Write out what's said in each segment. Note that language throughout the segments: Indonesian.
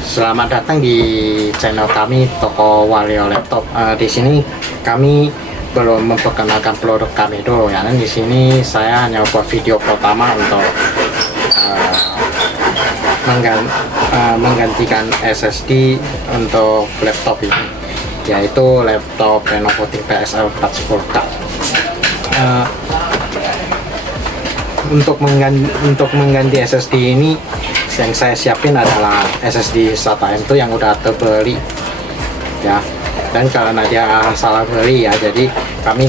Selamat datang di channel kami Toko Wario Laptop. Di sini kami belum memperkenalkan produk kami dulu ya. Dan di sini saya hanya buat video pertama untuk menggantikan SSD untuk laptop ini, yaitu laptop Lenovo ThinkPad SL 410K. Untuk mengganti SSD ini, yang saya siapin adalah SSD SATA M2 yang udah terbeli ya, dan karena dia salah beli ya, jadi kami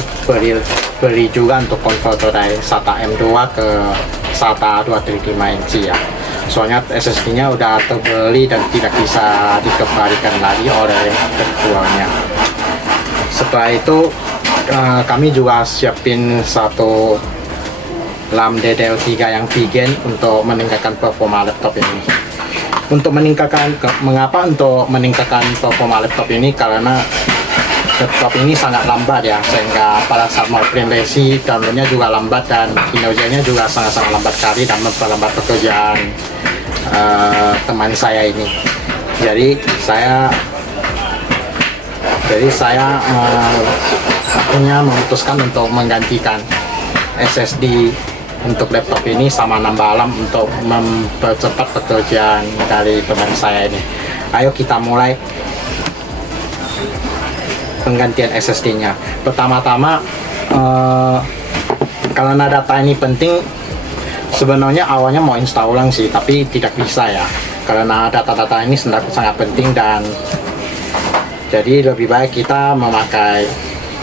beli juga untuk konverter dari SATA M2 ke SATA 235 inci ya. Soalnya SSD nya udah terbeli dan tidak bisa dikembalikan lagi oleh penjualnya. Setelah itu kami juga siapin satu RAM DDR3 yang vegan untuk meningkatkan performa laptop ini. Mengapa untuk meningkatkan performa laptop ini? Karena laptop ini sangat lambat ya, sehingga pada saat mau print resi downloadnya juga lambat dan kinerjanya juga sangat-sangat lambat sekali dan memperlambat pekerjaan teman saya ini. Jadi saya akhirnya memutuskan untuk menggantikan SSD untuk laptop ini sama nambah RAM untuk mempercepat pekerjaan dari teman saya ini. Ayo kita mulai penggantian SSD-nya. Pertama-tama, karena data ini penting, sebenarnya awalnya mau install ulang sih, tapi tidak bisa ya, karena data-data ini sangat penting, dan jadi lebih baik kita memakai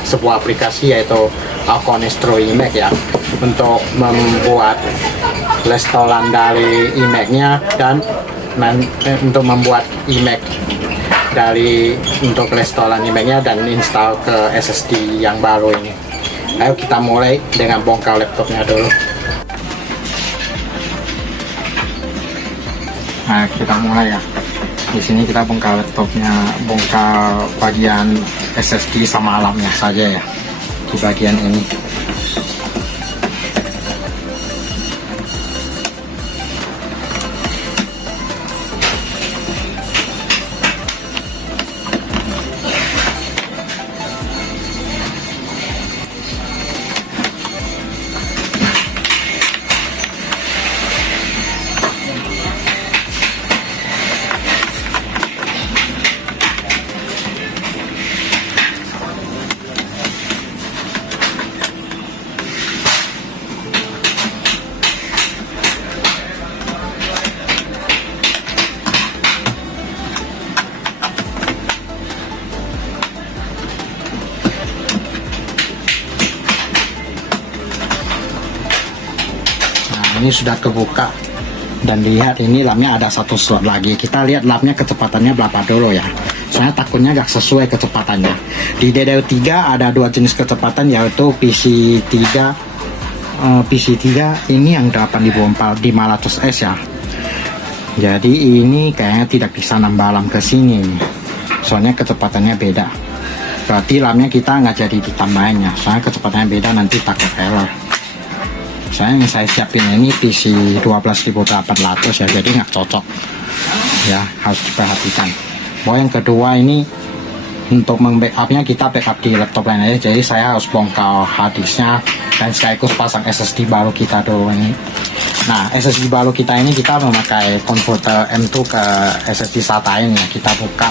sebuah aplikasi yaitu Alconestro iMac ya, untuk membuat restoran dari iMac-nya dan untuk membuat iMac untuk restoran iMac-nya dan install ke SSD yang baru ini. Ayo kita mulai dengan bongkar laptopnya dulu. Nah, kita mulai ya. Di sini kita bongkar laptopnya, bongkar bagian SSD sama alamnya saja ya, di bagian ini. Ini sudah kebuka dan lihat ini RAM-nya ada satu slot lagi. Kita lihat RAM-nya kecepatannya berapa dulu ya, soalnya takutnya gak sesuai kecepatannya. Di DDR3 ada dua jenis kecepatan, yaitu PC3 ini yang 8500S ya. Jadi ini kayaknya tidak bisa nambah RAM ke sini, soalnya kecepatannya beda. Berarti RAM-nya kita nggak jadi ditambahinnya, soalnya kecepatannya beda, nanti takut error. Yang saya siapin ini PC 12800 ya, jadi nggak cocok ya, harus diperhatikan. Yang kedua ini untuk membackupnya, kita backup di laptop lain aja, jadi saya harus bongkar harddisknya dan sekaligus pasang SSD baru kita dulu ini. Nah, SSD baru kita ini kita memakai konverter M2 ke SSD SATA ini ya. Kita buka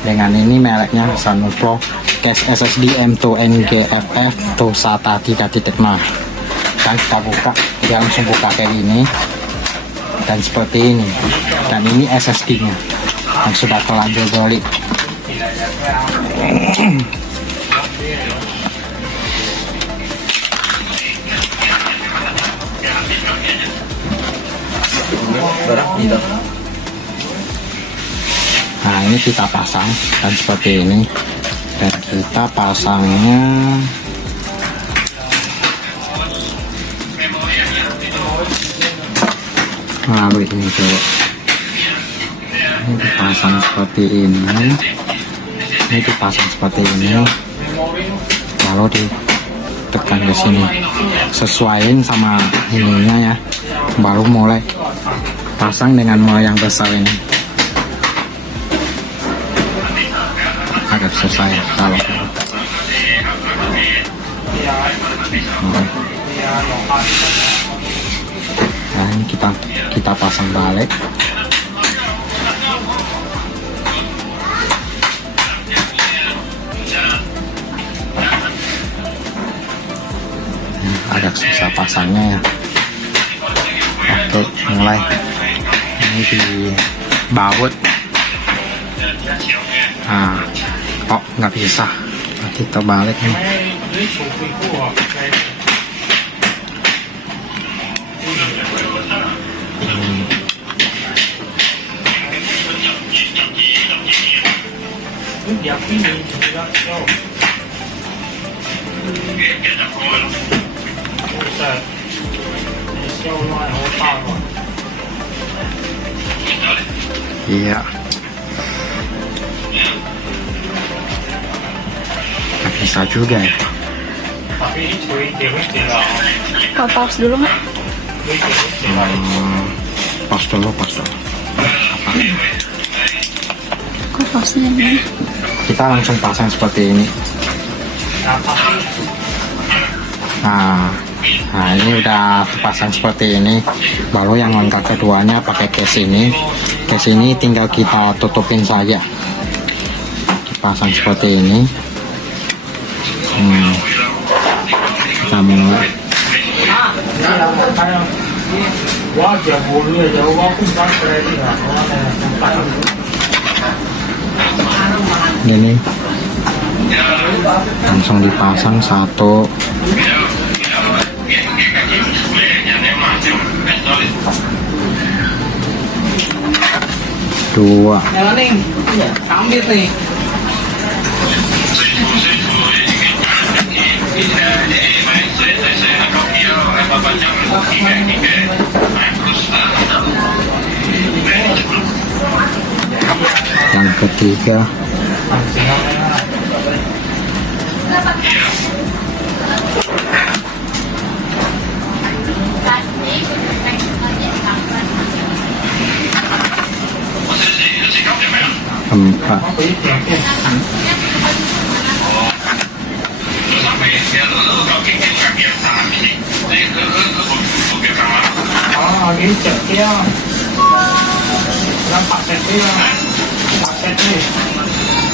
dengan ini, mereknya Sanupro Case SSD M2 NGFF to SATA 3.0. Dan kita buka, dia langsung buka kayak ini dan seperti ini, dan ini SSD nya yang sudah terlanjur beli. Nah, ini kita pasang dan seperti ini, dan kita pasangnya lalu ini dulu, ini dipasang seperti ini dipasang seperti ini, lalu ditekan ke sini, sesuaiin sama ininya ya, baru mulai pasang dengan mulai yang besar ini. agak susah ya kalau nah ini kita pasang balik. Agak susah pasangnya ya. Oke, mulai. Ini dibaut. Nah, kok nggak bisa. Kita balik nih. Iya. Nggak bisa juga ya. Kau pause dulu nggak? Pause dulu. Kau pause-nya dulu. Kita langsung pasang seperti ini. Nah, ini udah pasang seperti ini. Baru yang langkah keduanya pakai case ini. Case ini tinggal kita tutupin saja. Pasang seperti ini. Kita mulai. Ini langsung dipasang satu. Dua. Yang ketiga. Empat.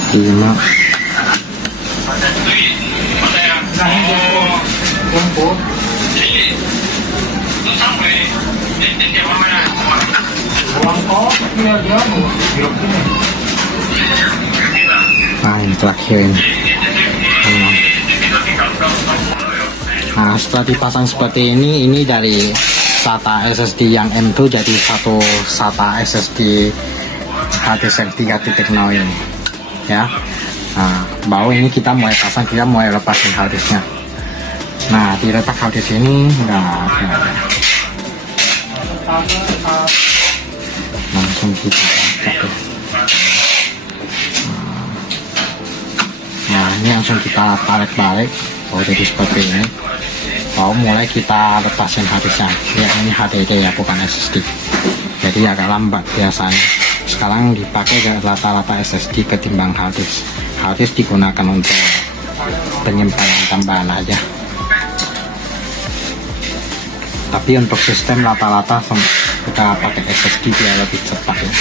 Lima. Nah, yang terakhir ini. Nah, setelah dipasang seperti ini dari SATA SSD yang M2 jadi satu SATA SSD HDSR 3.0 ini ya. Nah, baru ini kita mulai pasang, kita mulai lepasin harddisknya. Nah, diletak harddisk ini langsung kita pakai. Nah, ini langsung kita tarik balik. Oh, jadi seperti ini. Oh, mulai kita lepasin harddisknya. Ya, ini HDD ya, bukan SSD. Jadi agak lambat biasanya. Sekarang dipakai rata-rata SSD ketimbang harddisk. Harddisk digunakan untuk penyimpanan tambahan aja. Tapi untuk sistem rata-rata kita pakai SSD biar lebih cepat ya.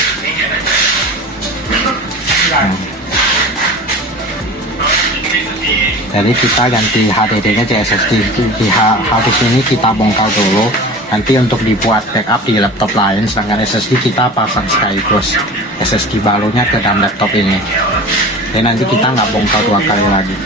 Nah. Jadi kita ganti HDD-nya ke SSD. Di harddisk ini kita bongkar dulu. Nanti untuk dibuat backup di laptop lain, sedangkan SSD kita pasang sekaligus SSD barunya ke dalam laptop ini. Jadi nanti kita nggak bongkar dua kali lagi.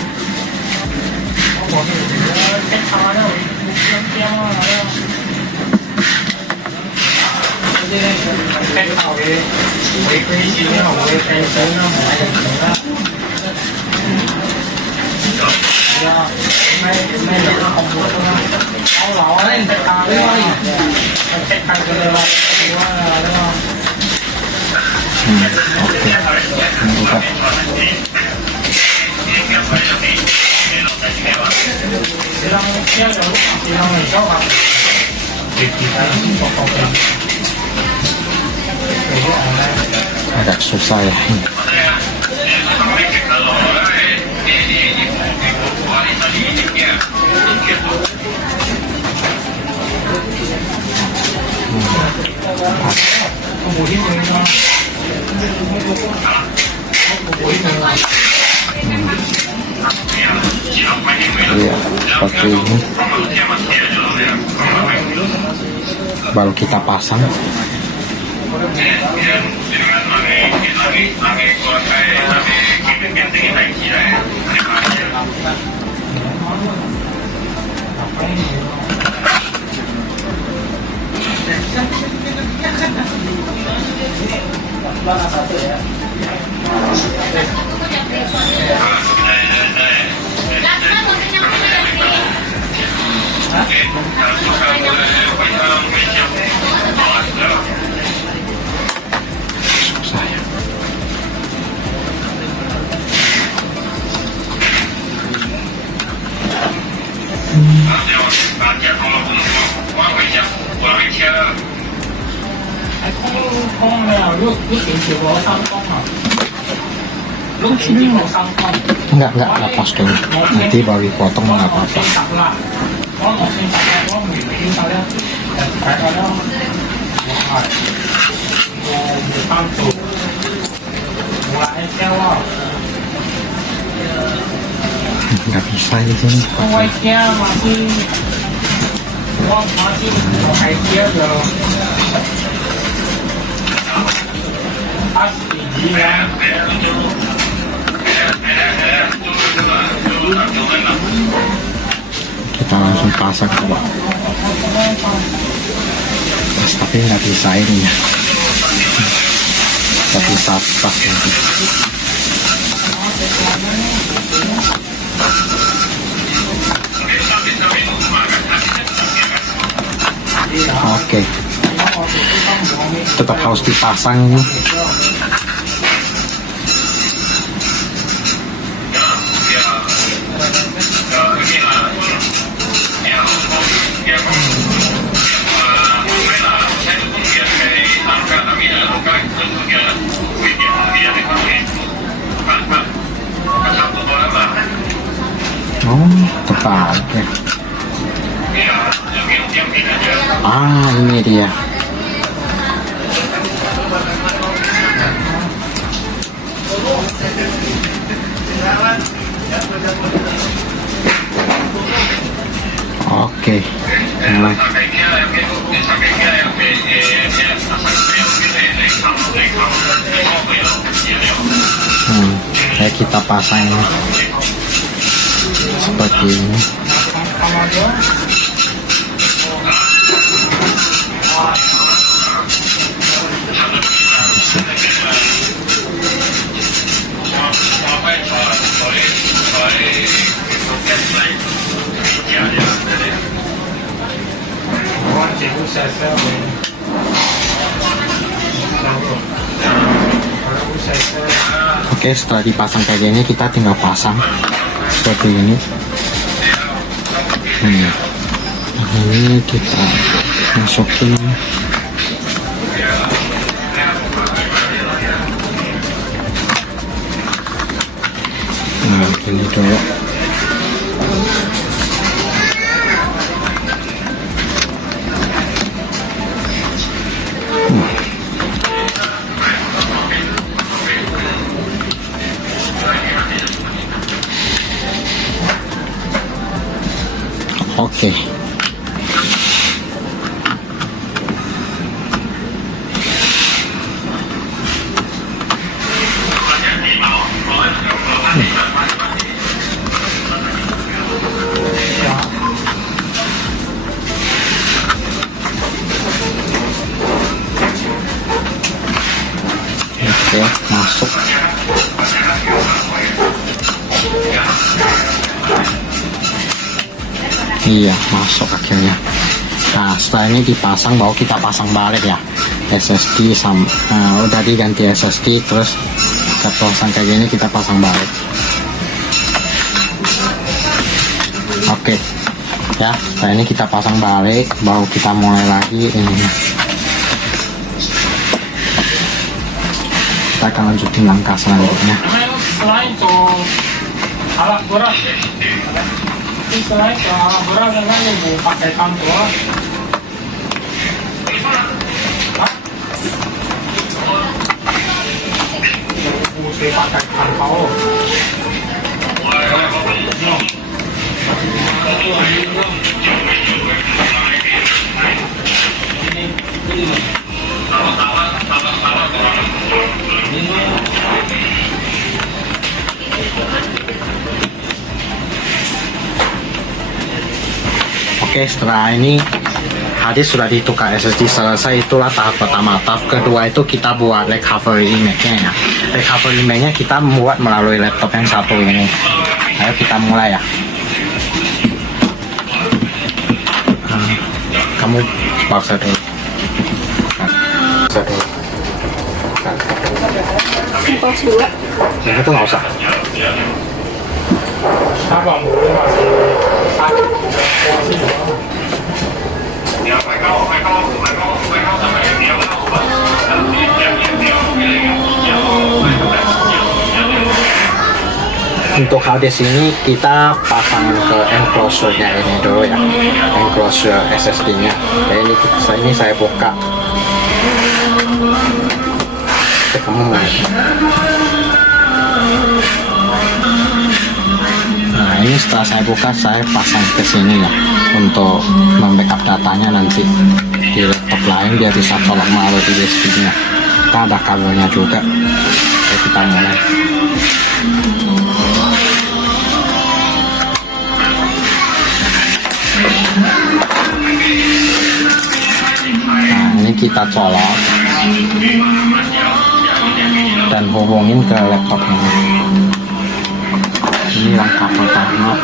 Agak susah ya. Iya, seperti ini. Baru kita pasang. Enggak lepas dulu, nanti baru potong nggak apa-apa. Nggak bisa di sini. Kita langsung pasang coba. Tapi nggak bisa ini ya. Nggak bisa pas nanti. Oke. Tetap harus dipasang ini. Oh, terbalik ya. Ah, ini dia. Oke. Nah. Kayak kita pasang seperti ini. Oke, setelah dipasang kayak gini kita tinggal pasang seperti ini. Ini kita masukin. Nah, ini dulu. Oke. Oke, masuk. Iya, masuk akhirnya. Nah, setelah ini dipasang, baru kita pasang balik ya SSD sama. Udah diganti SSD, terus kita pasang kayak gini, kita pasang balik. Oke ya, setelah ini kita pasang balik, baru kita mulai lagi ini. Kita akan lanjutin langkah selanjutnya. Oke, setelah ini hadis sudah ditukar SSD selesai, itulah tahap pertama. Tahap kedua itu kita buat recovery image-nya ya. Recovery image-nya kita buat melalui laptop yang satu ini. Ayo kita mulai ya. Kamu pause dulu. Pause dulu. Pause dulu. Yang itu nggak usah. Untuk harddisk ini kita pasang ke enclosure-nya ini dulu ya, enclosure SSD-nya. Ya ini saya buka. Kamu nah ini setelah saya buka, saya pasang ke sini ya untuk membackup datanya nanti di laptop lain biar bisa colok melalui USB-nya. Kita ada kabelnya juga. Oke, kita mulai. Nah ini kita colok dan hubungin ke laptop ini. Ini langkah pertama.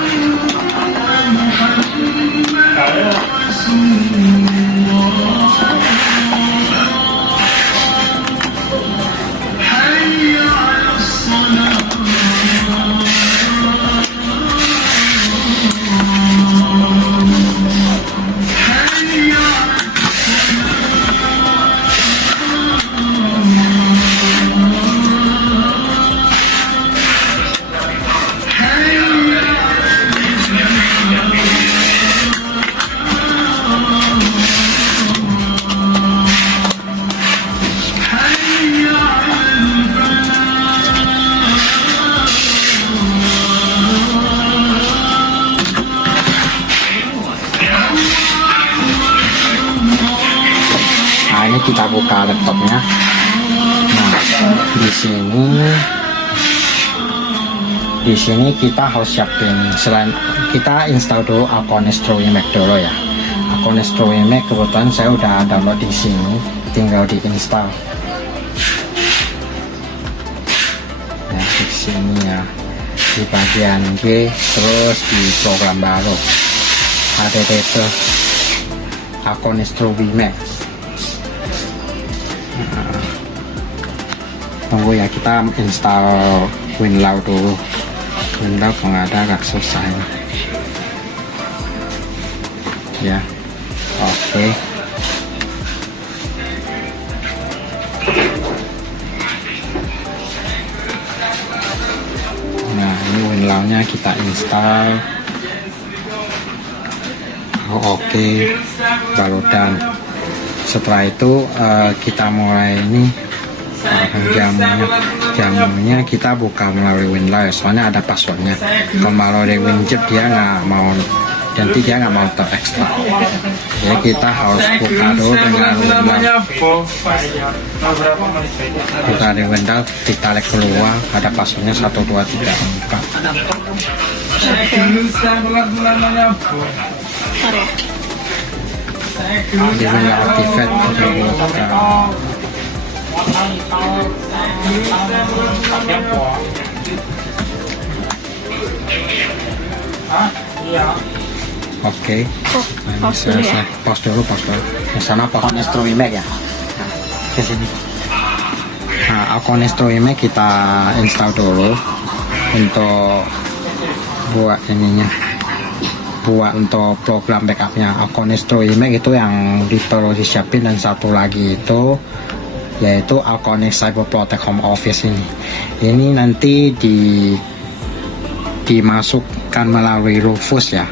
Ini kita buka laptopnya. Nah, di sini kita harus siapin, selain kita install dulu Alconistro Imac dulu ya. Alconistro Imac kebetulan saya udah download di sini, tinggal diinstal. Nah, di sini ya, di bagian G, terus di program baru HDD Alconistro Imac. Tunggu ya, kita install WinRAR dulu. WinRAR kalau nggak ada agak susah ya. Oke. Nah ini WinRAR-nya kita install. Oke, baru done. Setelah itu kita mulai ini jamunya kita buka melalui WinRAR, soalnya ada passwordnya. Kalau melalui WinZip dia nggak mau, nanti dia nggak mau terekstrak. Ya kita harus buka dulu dengan WinRAR. Buka di WinRAR, ditarik keluar, ada passwordnya 1 2 3 4. Di WinRAR activate kita buka. Oke. Selesai. Pause dulu. Di sana Alconistro Imac ya. Nah, ke sini. Nah, Alconistro Imac kita install dulu untuk buat ininya. Buat untuk program backupnya. Alconistro Imac itu yang perlu disiapin, dan satu lagi itu yaitu Alconix Cyber Protect Home Office ini nanti di dimasukkan melalui Rufus ya.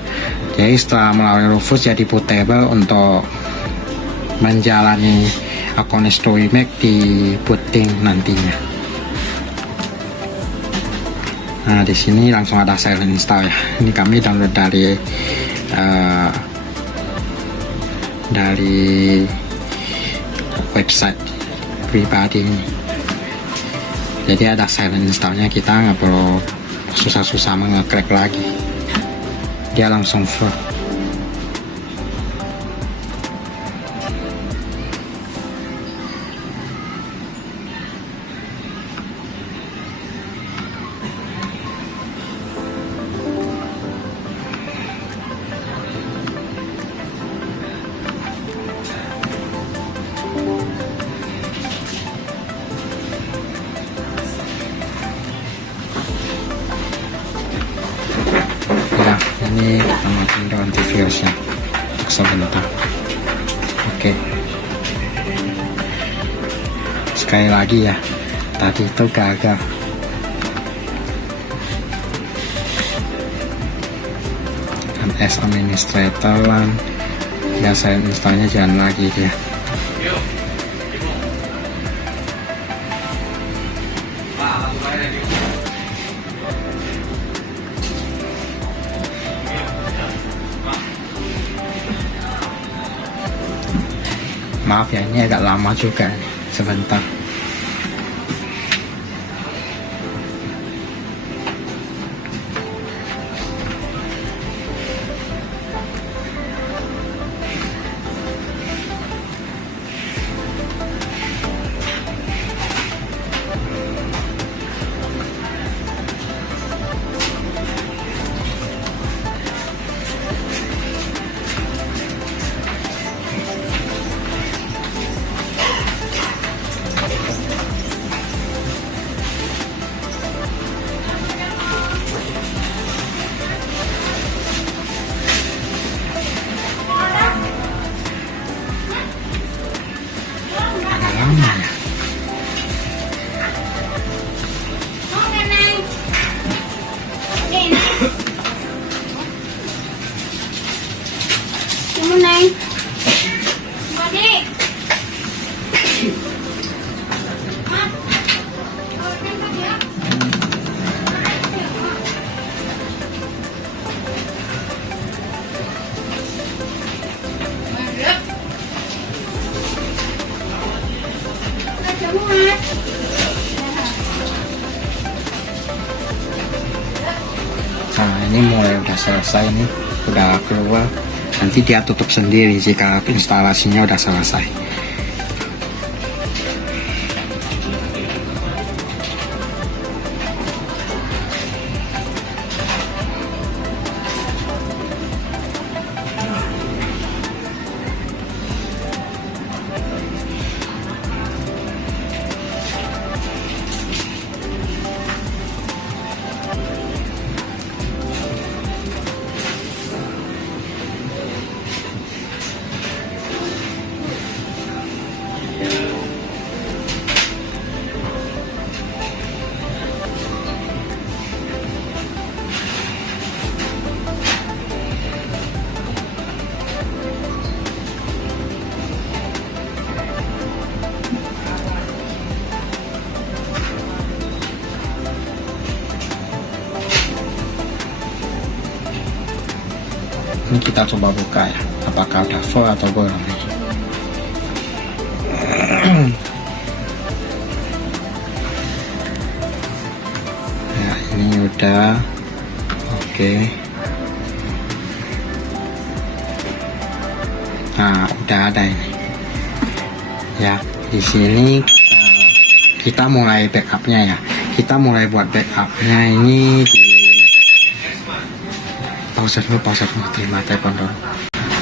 Jadi setelah melalui Rufus jadi bootable untuk menjalani akun StoryMac di booting nantinya. Nah, di sini langsung ada silent install ya. Ini kami download dari website pribadi ini. Jadi ada silent installnya, kita nggak perlu susah-susah mengecrack lagi, dia langsung full. Ini kita matiin dulu antivirusnya untuk sebentar. Oke, sekali lagi ya, tadi itu gagal. Kan as administrator lan ya, saya installnya jangan lagi dia. Maaf ya, ini agak lama juga nih, sebentar. Nah, ini mulai udah selesai nih, udah keluar. Nanti dia tutup sendiri jika instalasinya udah selesai. Ini kita coba buka ya, apakah udah full atau belum. Ya, ini udah oke. Nah, udah ada ini ya. Di sini kita mulai backupnya ya. Kita mulai buat backupnya ini di pause dulu, terima telepon dulu.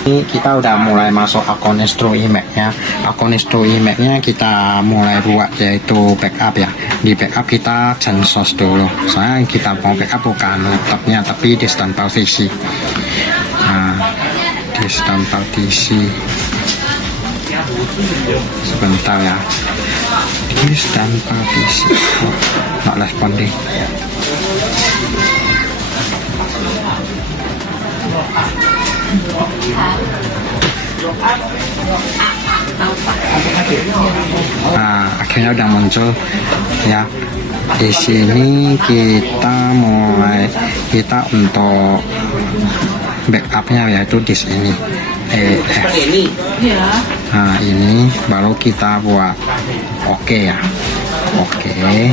Ini kita udah mulai masuk akun StoryMac-nya. Akun StoryMac-nya kita mulai buat, yaitu backup ya. Di backup kita censos dulu. Soalnya kita mau backup bukan laptopnya, tapi disk dan partisi. Nah, disk dan partisi. Sebentar ya. Disk dan partisi. Oh, nggak respon deh. Nah, akhirnya udah muncul ya. Di sini kita untuk backupnya yaitu disk ini EF. Nah, ini baru kita buat oke ya. Oke.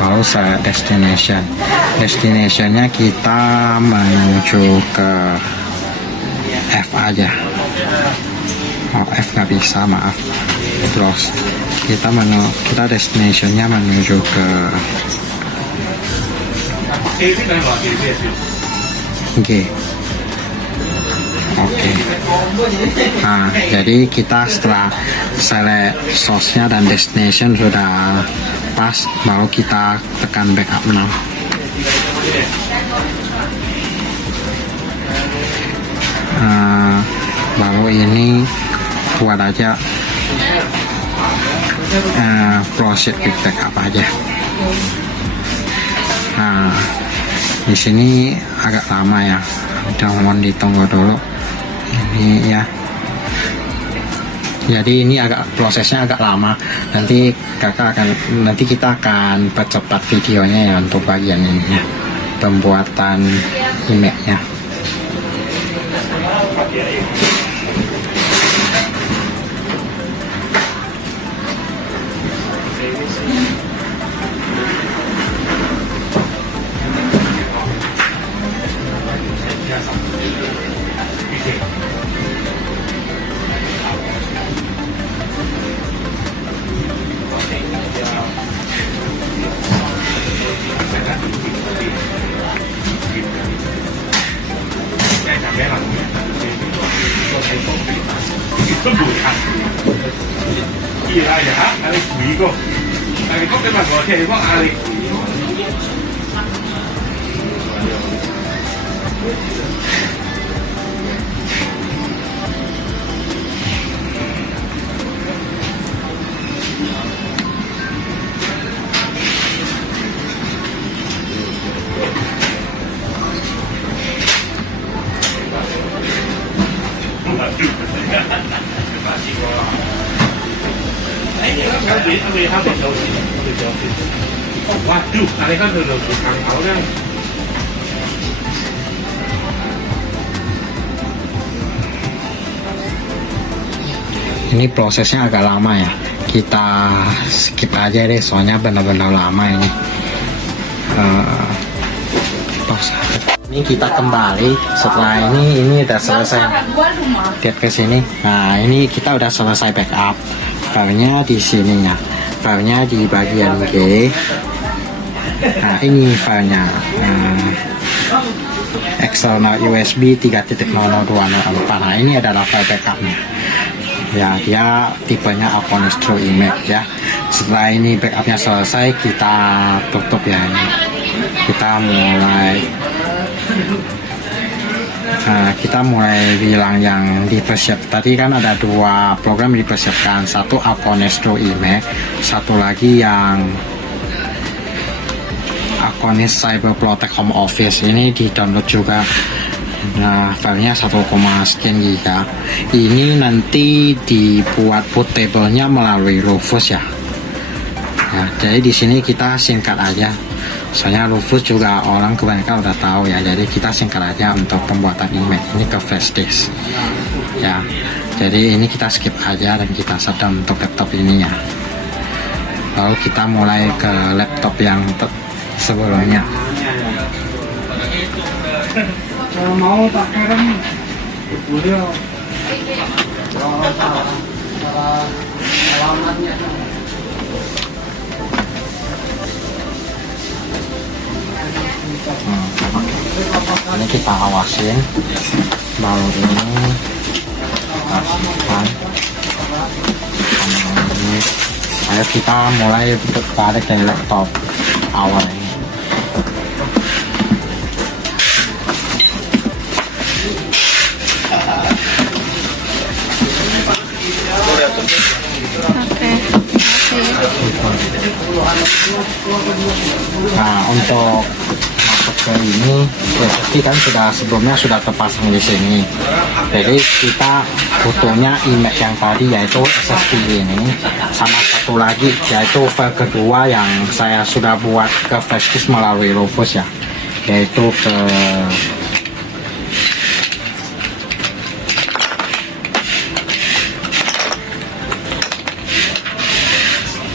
Baru saya destinationnya kita menuju ke F aja. Oh, F nggak bisa, maaf. Terus kita destinationnya menuju ke G. Oke. Nah, jadi kita setelah select source-nya dan destination sudah pas, baru kita tekan backup now. Baru ini buat aja proceed with backup aja. Nah, di sini agak lama ya, udah mohon ditunggu dulu ini ya. Jadi ini prosesnya agak lama. Nanti kita akan percepat videonya ya untuk bagian ini ya, pembuatan image-nya. Waduh, kali kan udah bukan tahu kan. Ini prosesnya agak lama ya. Kita skip aja deh, soalnya benar-benar lama ini. Ini kita kembali setelah ini udah selesai. Lihat ke sini. Nah, ini kita udah selesai backup. Filenya di sininya. Filenya di bagian G. Nah, ini filenya. External USB 3.0.204. Nah, ini adalah file backupnya. Ya, dia tipenya Aponex True Image ya. Setelah ini backupnya selesai, kita tutup ya ini. Kita mulai bilang yang dipersiapkan. Tadi kan ada dua program dipersiapkan, satu Aponex True Image, satu lagi yang Aponex Cyber Protect Home Office. Ini di download juga. Nah, filenya 1, sekian giga. Ini nanti dibuat bootable-nya melalui Rufus ya. Nah, jadi di sini kita singkat aja. Soalnya Rufus juga orang kebanyakan udah tahu ya. Jadi kita singkat aja untuk pembuatan image ini ke flash disk. Ya. Jadi ini kita skip aja dan kita shutdown untuk laptop ini ya. Lalu kita mulai ke laptop yang sebelumnya. Mau tak keren beliau alamatnya ini kita awasin baru ini ayo kita mulai balik dari laptop awal ini. Oke. Nah, untuk masuk ke ini SSD kan sebelumnya sudah terpasang di sini. Jadi kita butuhnya image yang tadi yaitu SSD ini, sama satu lagi yaitu file kedua yang saya sudah buat ke flash disk melalui Rufus ya, yaitu ke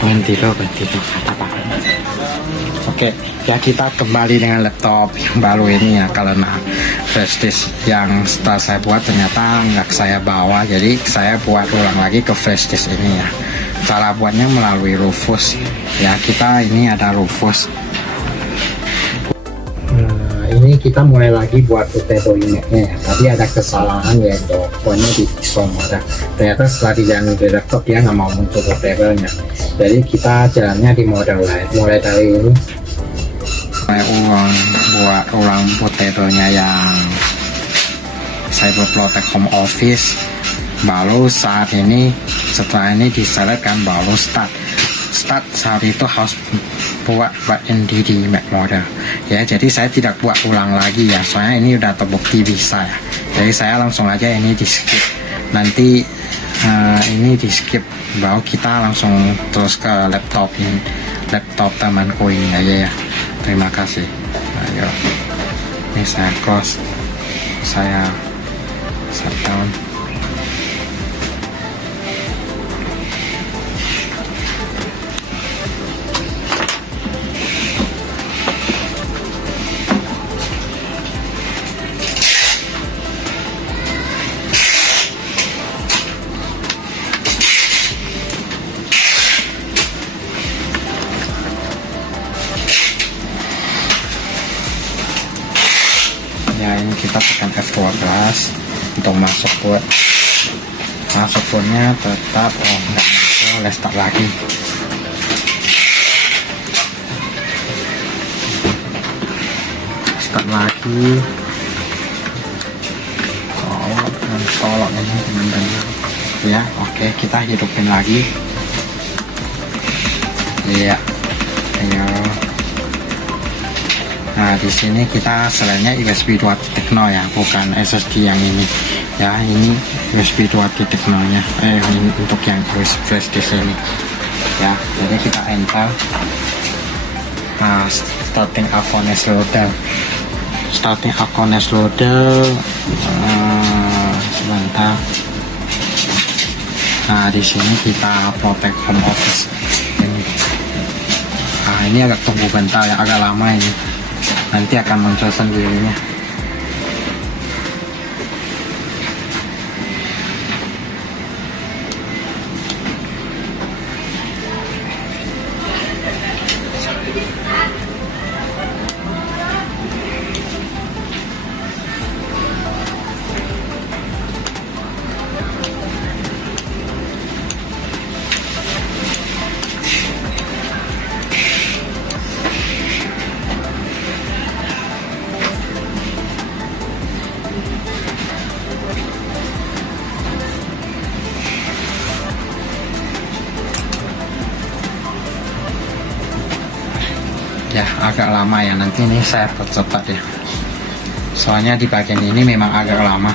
Bentido kata Pak. Oke, ya kita kembali dengan laptop yang baru ini ya, karena flash disk yang setelah saya buat ternyata nggak saya bawa, jadi saya buat ulang lagi ke flash disk ini ya. Cara buatnya melalui Rufus ya, kita ini ada Rufus. Ini kita mulai lagi buat potato image-nya ya. Tadi ada kesalahan yaitu poinnya di visual mode. Ternyata setelah dijalan di laptop dia nggak mau muncul potato-nya. Jadi kita jalannya di mode lain. Mulai dari ini saya buat ulang potato-nya yang Cyberprotect Home Office. Baru saat ini setelah ini di-select kan baru start saat itu harus buat NDD Mac mode ya, jadi saya tidak buat ulang lagi ya, soalnya ini udah terbukti bisa ya. Jadi saya langsung aja ini di skip, nanti ini di skip, baru kita langsung terus ke laptop temanku ini aja ya. Terima kasih. Ayo, ini saya close, saya shutdown. Ya, ini kita tekan F12 untuk masuk putnya tetap enggak masuk, restart lagi. Start lagi. Tolong ini teman-teman ya. Oke, kita hidupin lagi. Iya, ayo. Nah, di sini kita selainnya USB 2.0 ya, bukan SSD yang ini ya. Ini USB 2.0 nya ini untuk yang flash disk ini ya. Jadi kita enter. Nah, starting Acronis loader sebentar. Nah, di sini kita protect home office ini. Nah, ini agak tunggu bentar ya, agak lama ini, nanti akan muncul sendirinya. Ya, agak lama ya, nanti ini saya percepat ya, soalnya di bagian ini memang agak lama.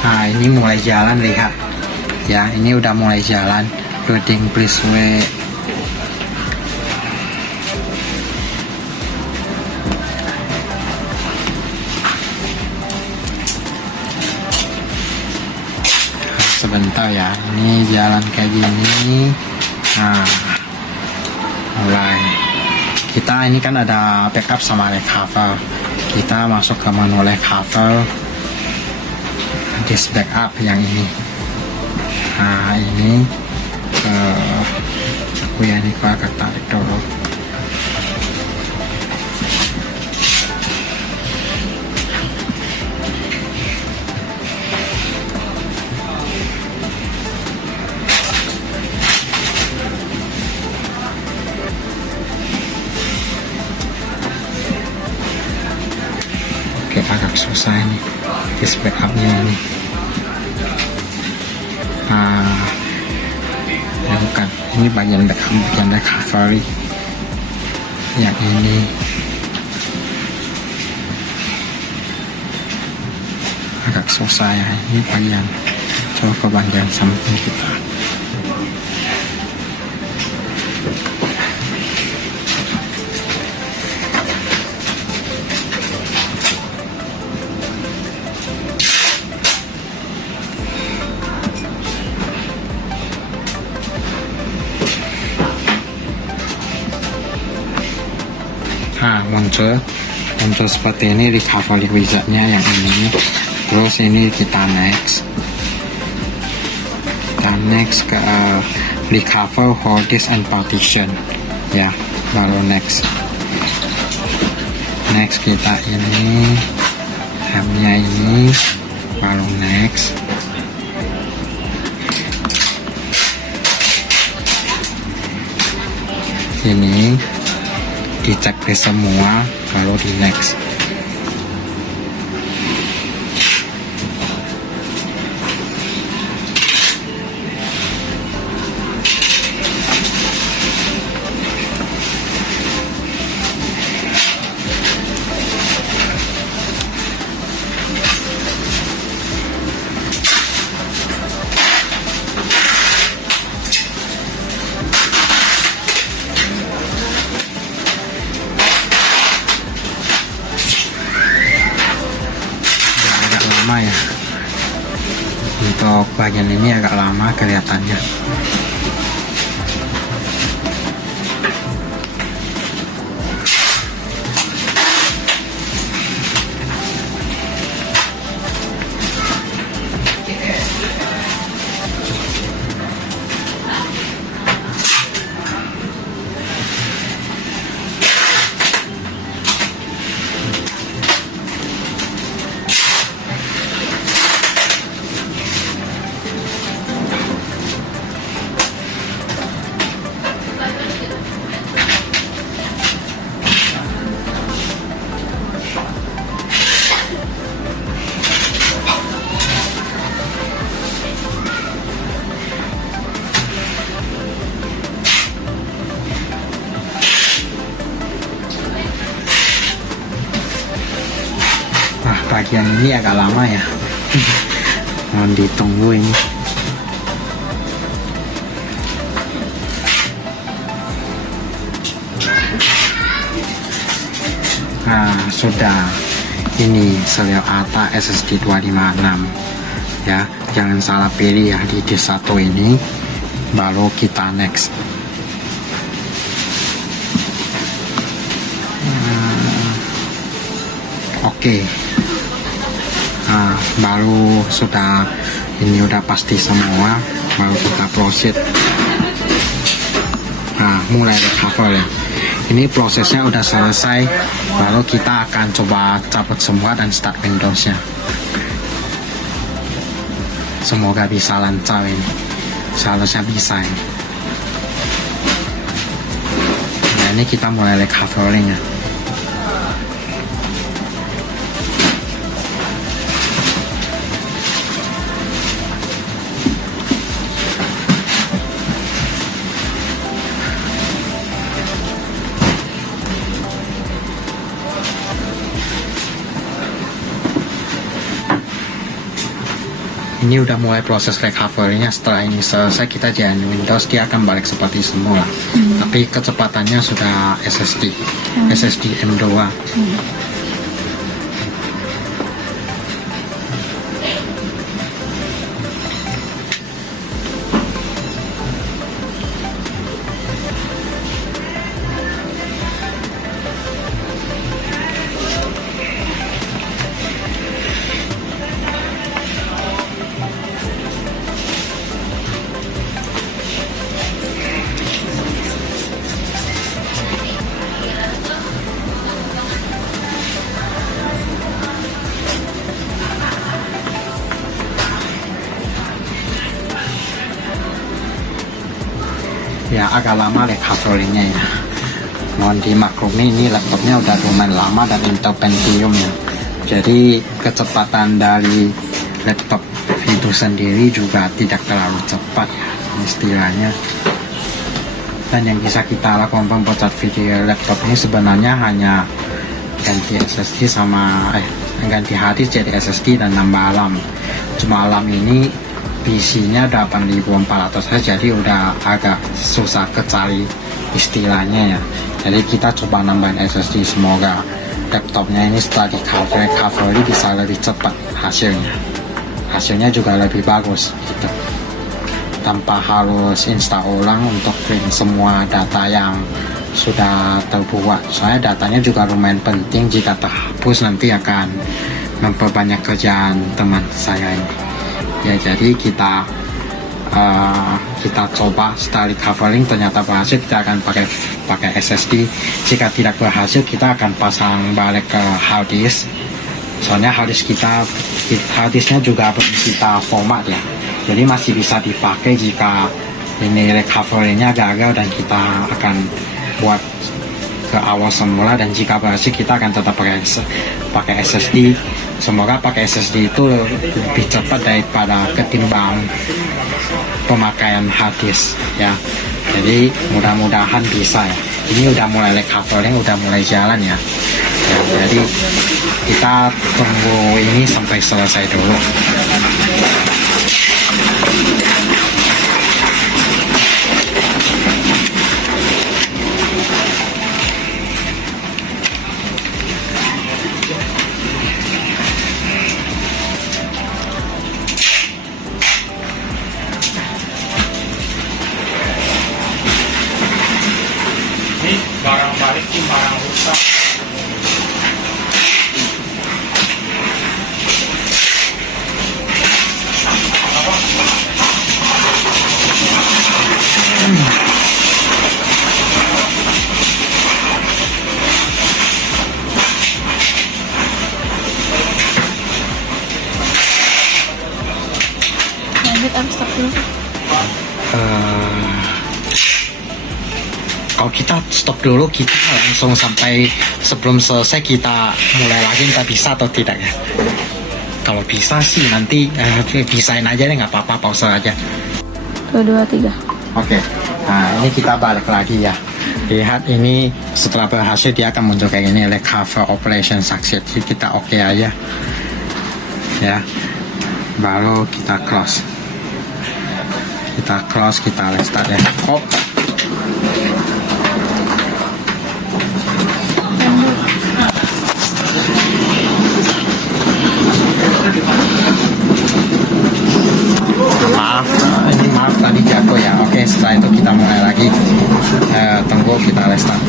Nah, ini mulai jalan, lihat ya, ini udah mulai jalan. Loading please wait. Sebentar ya, ini jalan kayak gini. Nah, mulai. Kita ini kan ada backup sama recover. Kita masuk ke menu recover, disk backup yang ini. Nah ini ya ini aku agak tarik dulu. Oke, agak susah ini disk backupnya ini. Ya bukan, ini bagian backup, bagian recovery yang ini. Agak susah ya, ini bagian. Coba ke bagian samping kita. muncul seperti ini recovery wizardnya yang ini. Terus ini kita next ke recover hard disk and partition ya, baru next kita ini RAM-nya ini, baru next. Ini dicek di semua, baru di next. Ya, untuk bagian ini agak lama kelihatannya. Bagian ini agak lama ya, mohon ditunggu ini. Nah sudah, ini serial ATA SSD 256 ya, jangan salah pilih ya di disk 1 ini, baru kita next. Oke. Nah, baru sudah, ini udah pasti semua, baru kita proceed. Nah, mulai recover ya. Ini prosesnya udah selesai, baru kita akan coba cabut semua dan start Windows-nya. Semoga bisa lancar ini, seharusnya bisa ini. Nah, ini kita mulai recovery-nya. Ini udah mulai proses recovery-nya. Setelah ini selesai, kita jalan Windows, dia akan balik seperti semula. Tapi kecepatannya sudah SSD M2. ya agak lama recovery-nya ya. Mohon dimaklumi, ini laptopnya udah lumayan lama dan Intel Pentium ya. Jadi kecepatan dari laptop itu sendiri juga tidak terlalu cepat ya, istilahnya. Dan yang bisa kita lakukan pembuat video laptop ini sebenarnya hanya ganti SSD sama ganti hard disk jadi SSD dan nambah RAM. Cuma RAM ini PC-nya 8400 saja, jadi udah agak susah kecari istilahnya ya. Jadi kita coba nambahin SSD, semoga laptopnya ini setelah di recovery bisa lebih cepat hasilnya juga lebih bagus gitu, tanpa harus install ulang untuk print semua data yang sudah terbuat. Soalnya datanya juga lumayan penting, jika terhapus nanti akan memperbanyak kerjaan teman saya ini ya. Jadi kita coba setelah recovering ternyata berhasil, kita akan pakai SSD. Jika tidak berhasil, kita akan pasang balik ke hard disk. Soalnya hard disknya juga belum kita format ya, jadi masih bisa dipakai jika ini recovery-nya gagal, dan kita akan buat ke awal semula. Dan jika berhasil, kita akan tetap pakai SSD. Semoga pakai SSD itu lebih cepat daripada ketimbang pemakaian hard disk ya. Jadi mudah-mudahan bisa ya. Ini udah mulai recovery, udah mulai jalan ya. Jadi kita tunggu ini sampai selesai dulu. Ini barang balik sih, barang rusak. Lanjut, harus stop dulu. Kalau kita stop dulu, kita langsung sampai sebelum selesai kita mulai lagi, entah bisa atau tidak ya. Kalau bisa sih nanti bisain aja deh, nggak apa-apa, pause aja. 2, 2, 3. Oke, nah ini kita balik lagi ya. Lihat ini setelah berhasil dia akan muncul kayak gini, recover operation succeed. Jadi kita oke aja ya, baru kita close, kita restart ya. Maaf tadi jatuh ya. Oke, setelah itu kita mulai lagi. Tunggu, kita restart.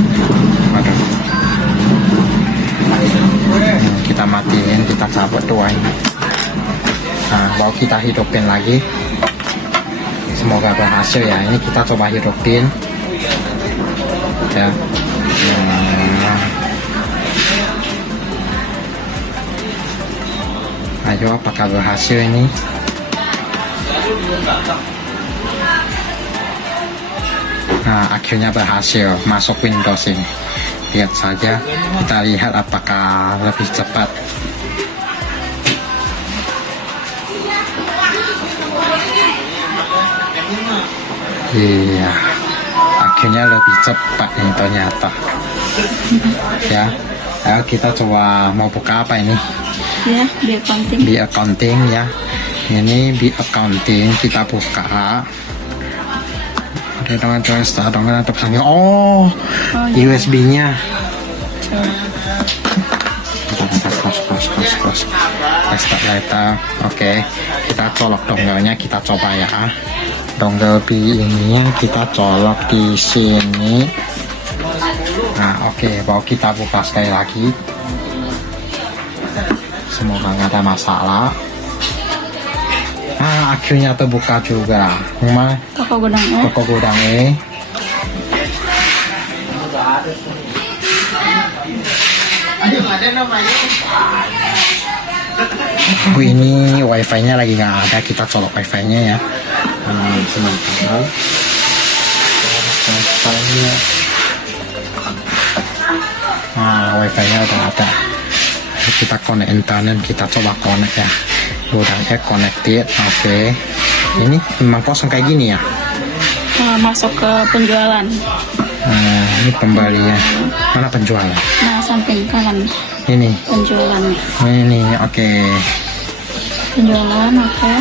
Waduh. Kita matiin, kita cabut dua ini. Nah, baru kita hidupin lagi. Semoga berhasil ya. Ini kita coba hidupin ya. Ayo, apakah berhasil ini? Nah, akhirnya berhasil masuk Windows ini. Lihat saja, kita lihat apakah lebih cepat. Iya, akhirnya lebih cepat ini ternyata. Ya, ayo kita coba mau buka apa ini? Ya, di accounting. Di accounting ya. Ini di accounting kita buka. Ada dengan terpasangnya. Oh, iya. USB-nya. Close. Restart later. Oke, kita colok dongle-nya, kita coba ya. Dongle ini kita colok di sini. Nah, oke, baru kita buka sekali lagi. Semoga nggak ada masalah. Nah, akhirnya terbuka juga. Rumah Toko gudang E. toko gudang E. Ini wifi-nya lagi nggak ada, kita colok wifi-nya ya. Sebentar. wifi-nya. Nah, wifi-nya udah ada. Kita connect internet, kita coba connect ya. Udah connected. Oke. Ini memang kosong kayak gini ya. Masuk ke penjualan. Nah, ini pembelian. Mana penjualan? Nah, samping kanan Ini. penjualan. Ini, oke. Penjualan, oke.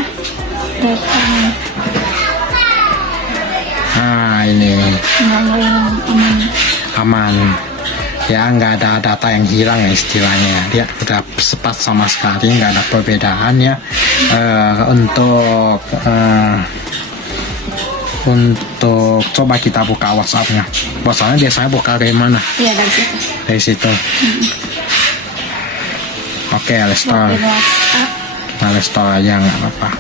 Datang. Nah, ini Aman. aman. Ya, nggak ada data yang hilang ya istilahnya. Dia udah sepat sama sekali, nggak ada perbedaan ya. Untuk coba kita buka WhatsApp-nya. WhatsApp-nya biasanya buka dari mana? Iya, dari situ. Dari situ. Oke, restore. Di WhatsApp. Kita restore aja nggak apa-apa.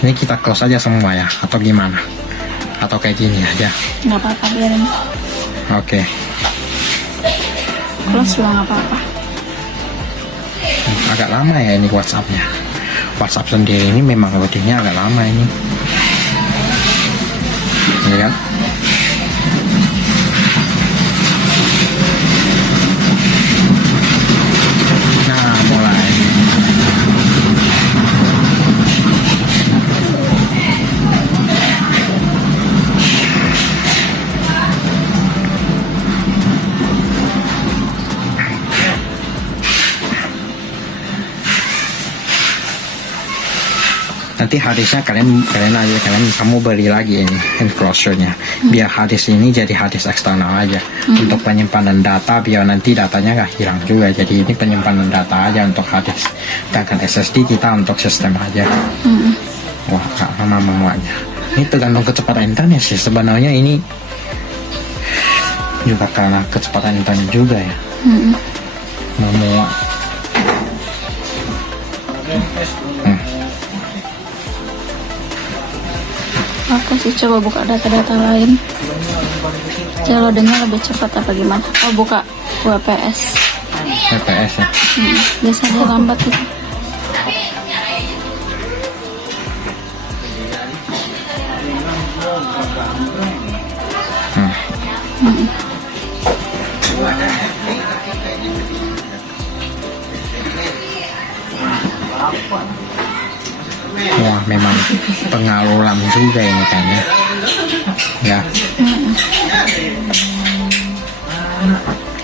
Ini kita close aja semua ya, atau gimana? Atau kayak gini aja? Nggak apa-apa, biarin. Oke. Close juga nggak apa-apa. Agak lama ya ini WhatsApp-nya. WhatsApp sendiri ini memang loadingnya agak lama ini. Ini kan? Nah, mulai. Nanti hadisnya kalian kamu beli lagi ini enclosure-nya biar hadis ini jadi hadis eksternal aja untuk penyimpanan data, biar nanti datanya nggak hilang juga. Jadi ini penyimpanan data aja untuk hadis, sedangkan SSD kita untuk sistem aja. Wah, gak lama memuatnya. Ini tergantung kecepatan internet sih sebenarnya, ini juga karena kecepatan internet juga ya memuat. Oke sih, coba buka data-data lain. Loadingnya lebih cepat apa gimana? Oh, buka WPS. WPS ya. Biasanya lambat itu. Wah, memang pengaruh RAM juga ini kayaknya ya.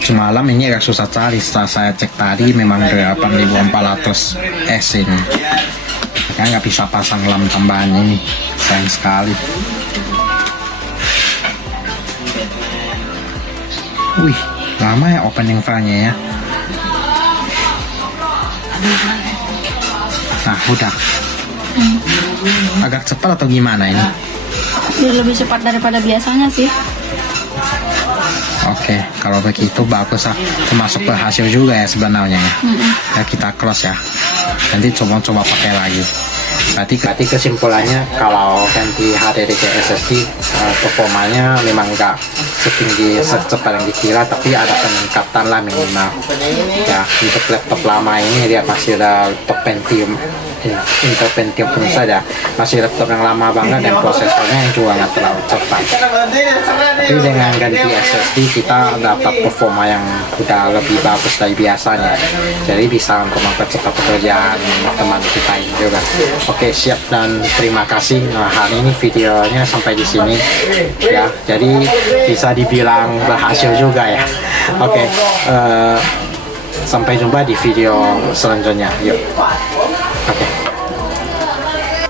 Semalam ini agak susah cari, setelah saya cek tadi memang 8400S ini, makanya nggak bisa pasang RAM tambahan ini, sayang sekali. Wih, lama ya opening file-nya ya. Nah, udah. Agak cepat atau gimana ini? Dia lebih cepat daripada biasanya sih. Oke, kalau begitu bagus lah. Termasuk berhasil juga ya sebenarnya ya. Ya kita close ya. Nanti coba pakai lagi. Berarti kesimpulannya kalau ganti HDD ke SSD performanya memang enggak setinggi secepat yang dikira, tapi ada peningkatan lah minimal. Ya, untuk laptop lama ini dia masih ada laptop Pentium, Intel Pentium pun saja masih laptop yang lama banget dan prosesornya yang juga nggak terlalu cepat. Tapi dengan ganti SSD kita dapat performa yang udah lebih bagus dari biasanya. Jadi bisa untuk mempercepat pekerjaan teman kita ini juga. Oke, siap dan terima kasih. Nah, hari ini videonya sampai di sini ya. Jadi bisa dibilang berhasil juga ya. Oke, sampai jumpa di video selanjutnya. Yuk. Oke.